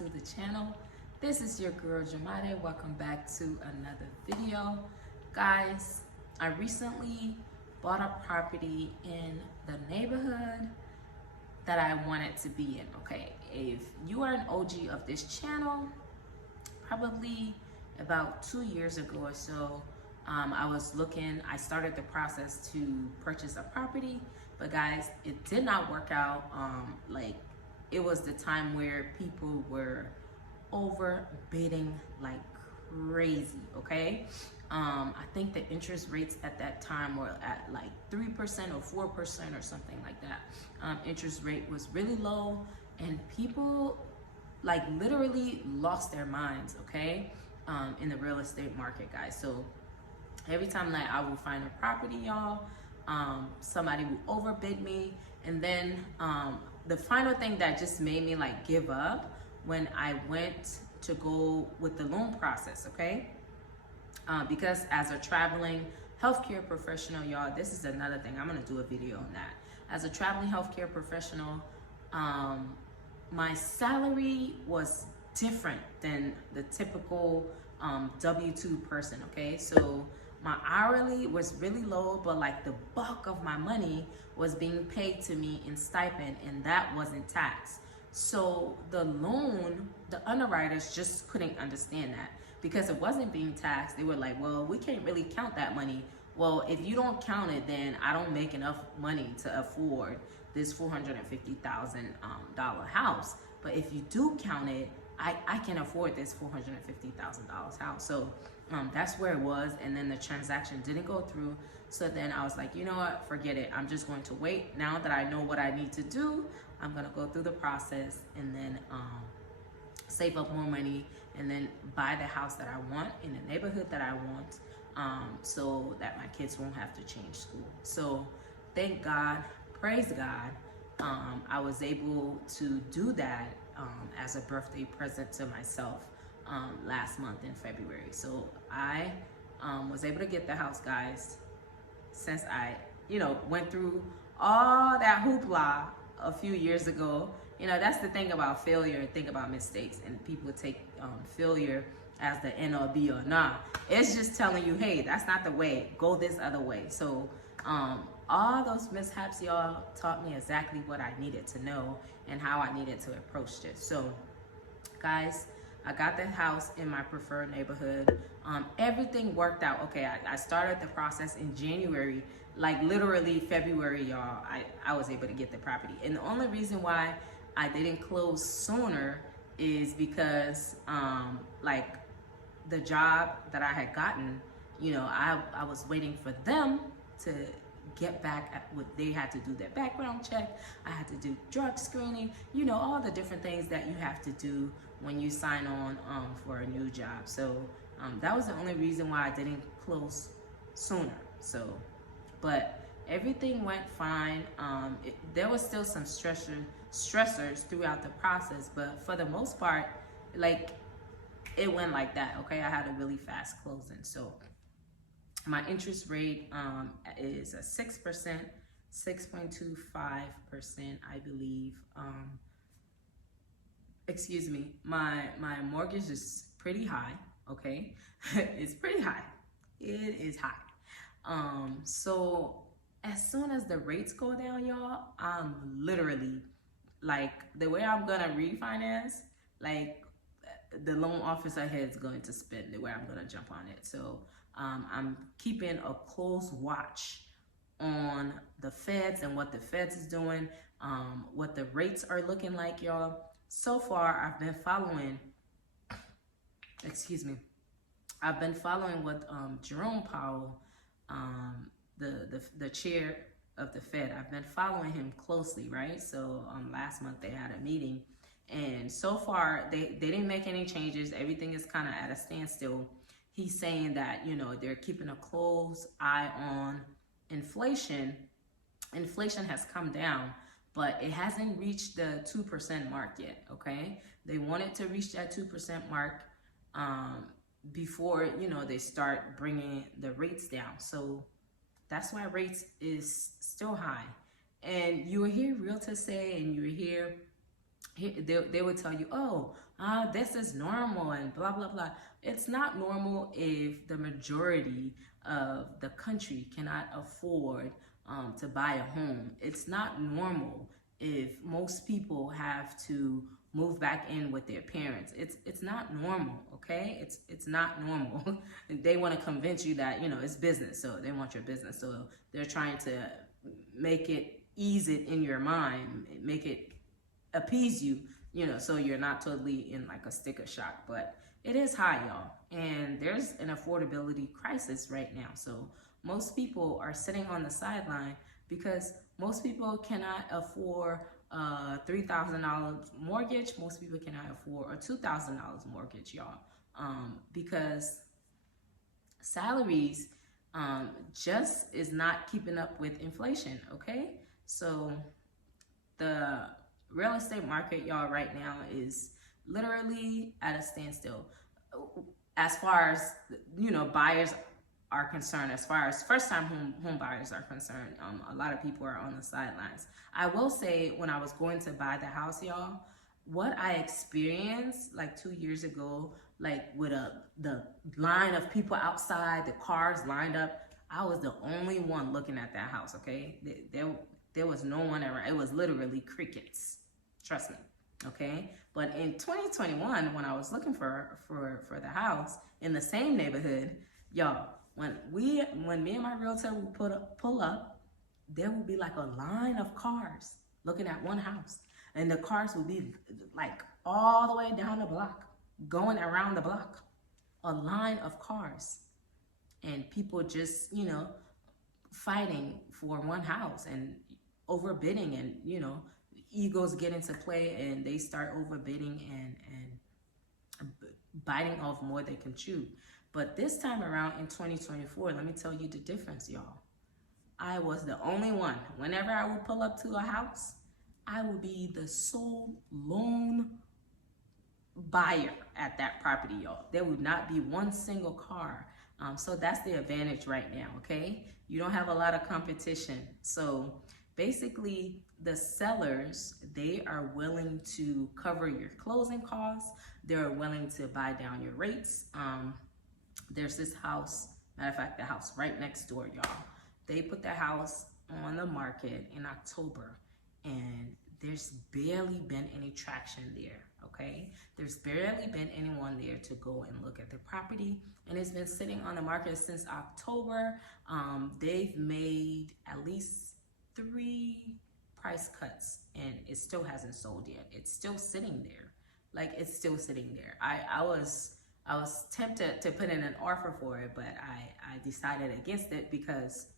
to the channel. This is your girl Jamade. Welcome back to another video. Guys, I recently bought a property in the neighborhood that I wanted to be in. Okay, if you are an OG of this channel, probably about 2 years ago or so, I started the process to purchase a property, but guys, it did not work out. It was the time where people were overbidding like crazy, okay? I think the interest rates at that time were at like 3% or 4% or something like that. Interest rate was really low and people like literally lost their minds, okay? In the real estate market, guys. So every time that I will find a property, y'all, somebody will overbid me. And then the final thing that just made me like give up when I went to go with the loan process, okay? Because as a traveling healthcare professional, y'all, this is another thing. I'm gonna do a video on that. As a traveling healthcare professional, my salary was different than the typical W-2 person, okay? So my hourly was really low, but like the bulk of my money was being paid to me in stipend, and that wasn't taxed. So the underwriters just couldn't understand that because it wasn't being taxed. They were like, well, we can't really count that money. Well, if you don't count it, then I don't make enough money to afford this $450,000 house. But if you do count it, I can afford this $450,000 house. So that's where it was. And then the transaction didn't go through. So then I was like, you know what, forget it. I'm just going to wait. Now that I know what I need to do, I'm gonna go through the process and then save up more money and then buy the house that I want in the neighborhood that I want, so that my kids won't have to change school. So thank God, praise God, I was able to do that as a birthday present to myself last month in February. So I was able to get the house, guys, since I, went through all that hoopla a few years ago. That's the thing about failure, think about mistakes, and people take failure as the end or be or not. It's just telling you, hey, that's not the way, go this other way. So all those mishaps, y'all, taught me exactly what I needed to know and how I needed to approach this. So guys, I got the house in my preferred neighborhood. Everything worked out. Okay, I started the process in January, like literally February, y'all, I was able to get the property. And the only reason why I didn't close sooner is because like the job that I had gotten, I was waiting for them to get back at what they had to do, their background check. I had to do drug screening, all the different things that you have to do when you sign on for a new job. So that was the only reason why I didn't close sooner. So, but everything went fine. There was still some stressors throughout the process, but for the most part, like, it went like that, okay? I had a really fast closing. So my interest rate is a 6%, 6.25%, I believe. Excuse me, my mortgage is pretty high, okay? It's pretty high. It is high. So as soon as the rates go down, y'all, I'm literally, like, the way I'm gonna refinance, like, the loan officer head's going to spin the way I'm gonna jump on it. So I'm keeping a close watch on the feds and what the feds is doing, what the rates are looking like, y'all. So far, I've been following, I've been following what Jerome Powell, the chair of the Fed, I've been following him closely, right? So last month they had a meeting, and so far they didn't make any changes. Everything is kind of at a standstill. He's saying that, they're keeping a close eye on inflation. Inflation has come down, but it hasn't reached the 2% mark yet, okay? They wanted to reach that 2% mark before, they start bringing the rates down. So that's why rates is still high. And you will hear realtors say, and you will hear they would tell you, oh, this is normal and blah, blah, blah. It's not normal if the majority of the country cannot afford to buy a home. It's not normal if most people have to move back in with their parents. It's not normal, okay? It's not normal. They want to convince you that, it's business, so they want your business. So they're trying to make it, ease it in your mind, make it appease you, so you're not totally in like a sticker shock. But it is high, y'all, and there's an affordability crisis right now. So most people are sitting on the sideline because most people cannot afford a $3,000 mortgage. Most people cannot afford a $2,000 mortgage, y'all, because salaries just is not keeping up with inflation, okay? So the real estate market, y'all, right now is literally at a standstill as far as, buyers are concerned. As far as first-time home buyers are concerned, a lot of people are on the sidelines. I will say, when I was going to buy the house, y'all, what I experienced like 2 years ago, like with the line of people outside, the cars lined up, I was the only one looking at that house, okay? There was no one around. It was literally crickets, trust me, okay? But in 2021, when I was looking for the house in the same neighborhood, y'all, when me and my realtor would pull up, there would be like a line of cars looking at one house. And the cars would be like all the way down the block, going around the block, a line of cars. And people just, fighting for one house and overbidding, and, egos get into play and they start overbidding and biting off more they can chew. But this time around in 2024, let me tell you the difference, y'all. I was the only one. Whenever I would pull up to a house, I would be the sole lone buyer at that property, y'all. There would not be one single car. So that's the advantage right now, okay? You don't have a lot of competition. So basically, the sellers, they are willing to cover your closing costs. They're willing to buy down your rates. There's this house, matter of fact, the house right next door, y'all. They put the house on the market in October, and there's barely been any traction there, okay? There's barely been anyone there to go and look at the property, and it's been sitting on the market since October. They've made at least 3 price cuts, and it still hasn't sold yet. It's still sitting there. Like, it's still sitting there. I was tempted to put in an offer for it, but I decided against it because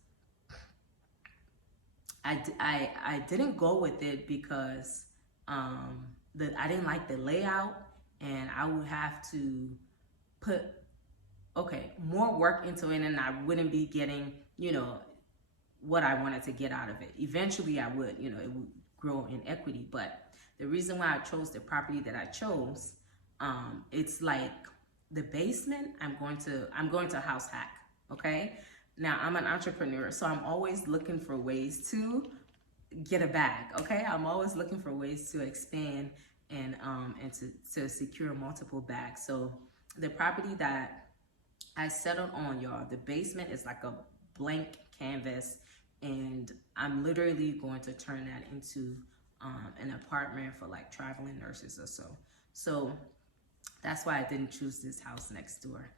I didn't go with it because I didn't like the layout, and I would have to put more work into it, and I wouldn't be getting what I wanted to get out of it. Eventually I would, it would grow in equity. But the reason why I chose the property that I chose, it's like the basement, I'm going to house hack, okay? Now, I'm an entrepreneur, so I'm always looking for ways to get a bag, okay? I'm always looking for ways to expand and to secure multiple bags. So the property that I settled on, y'all, the basement is like a blank canvas, and I'm literally going to turn that into an apartment for like traveling nurses or so. So that's why I didn't choose this house next door,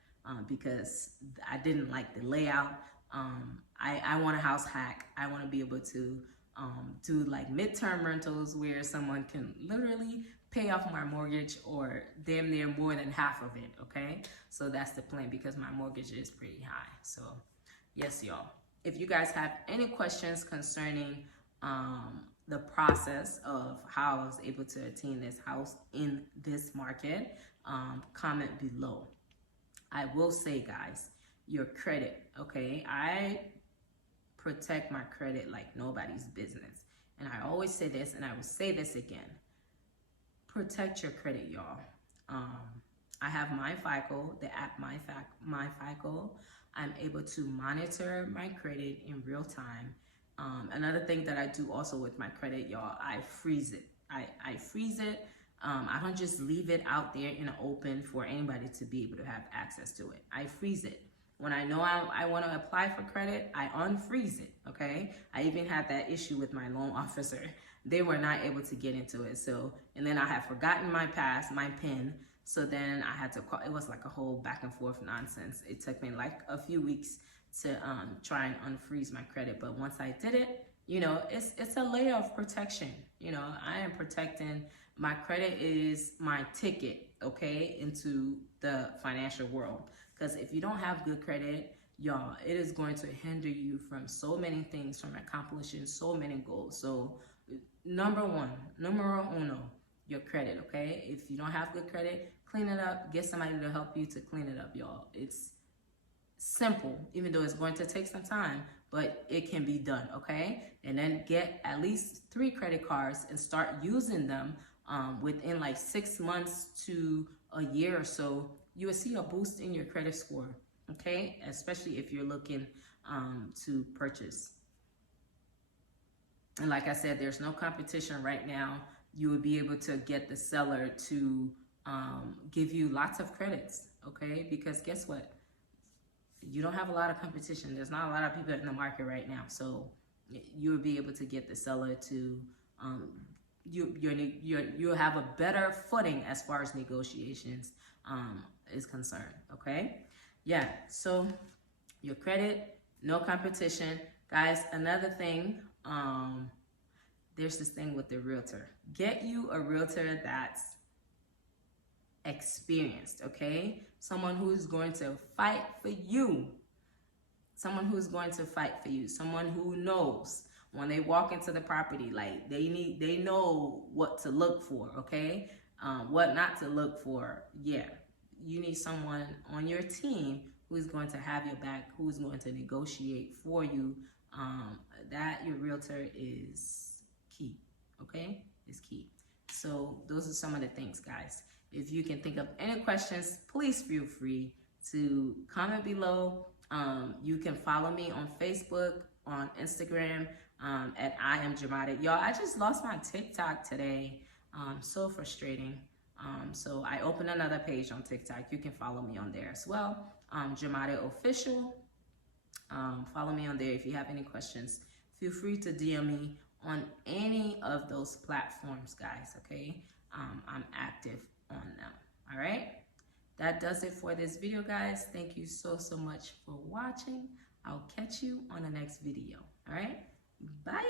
because I didn't like the layout. I want a house hack. I want to be able to do like midterm rentals where someone can literally pay off my mortgage or damn near more than half of it, okay? So that's the plan, because my mortgage is pretty high. So yes, y'all. If you guys have any questions concerning the process of how I was able to attain this house in this market, comment below. I will say, guys, your credit, okay? I protect my credit like nobody's business. And I always say this, and I will say this again. Protect your credit, y'all. I have MyFICO, the app MyFICO. I'm able to monitor my credit in real time. Another thing that I do also with my credit, y'all, I freeze it. I freeze it I don't just leave it out there in the open for anybody to be able to have access to it. I freeze it. When I know I want to apply for credit, I unfreeze it, okay? I even had that issue with my loan officer. They were not able to get into it. So, and then I had forgotten my PIN. So then I had to call, it was like a whole back and forth nonsense. It took me like a few weeks to try and unfreeze my credit. But once I did it, you know, it's a layer of protection. You know, I am protecting, my credit is my ticket, okay, into the financial world. Because if you don't have good credit, y'all, it is going to hinder you from so many things, from accomplishing so many goals. So numero uno, your credit, okay? If you don't have good credit, clean it up. Get somebody to help you to clean it up, y'all. It's simple, even though it's going to take some time, but it can be done, okay? And then get at least 3 credit cards and start using them within like 6 months to a year or so. You will see a boost in your credit score, okay? Especially if you're looking to purchase. And like I said, there's no competition right now. You would be able to get the seller to give you lots of credits, okay? Because guess what? You don't have a lot of competition. There's not a lot of people in the market right now. So you would be able to get the seller to, you'll have a better footing as far as negotiations is concerned, okay? Yeah, so your credit, no competition. Guys, another thing, there's this thing with the realtor. Get you a realtor that's experienced, okay? Someone who's going to fight for you. Someone who's going to fight for you. Someone who knows when they walk into the property, like they know what to look for, okay? What not to look for. Yeah, you need someone on your team who's going to have your back, who's going to negotiate for you. That your realtor is key, okay? Is key. So those are some of the things, guys. If you can think of any questions, please feel free to comment below. You can follow me on Facebook, on Instagram, at I Am Jamada. Y'all, I just lost my TikTok today. So frustrating. So I opened another page on TikTok. You can follow me on there as well. Jamada Official. Follow me on there. If you have any questions, feel free to DM me on any of those platforms, guys, okay? I'm active on them, all right? That does it for this video, guys. Thank you so much for watching. I'll catch you on the next video, all right? Bye.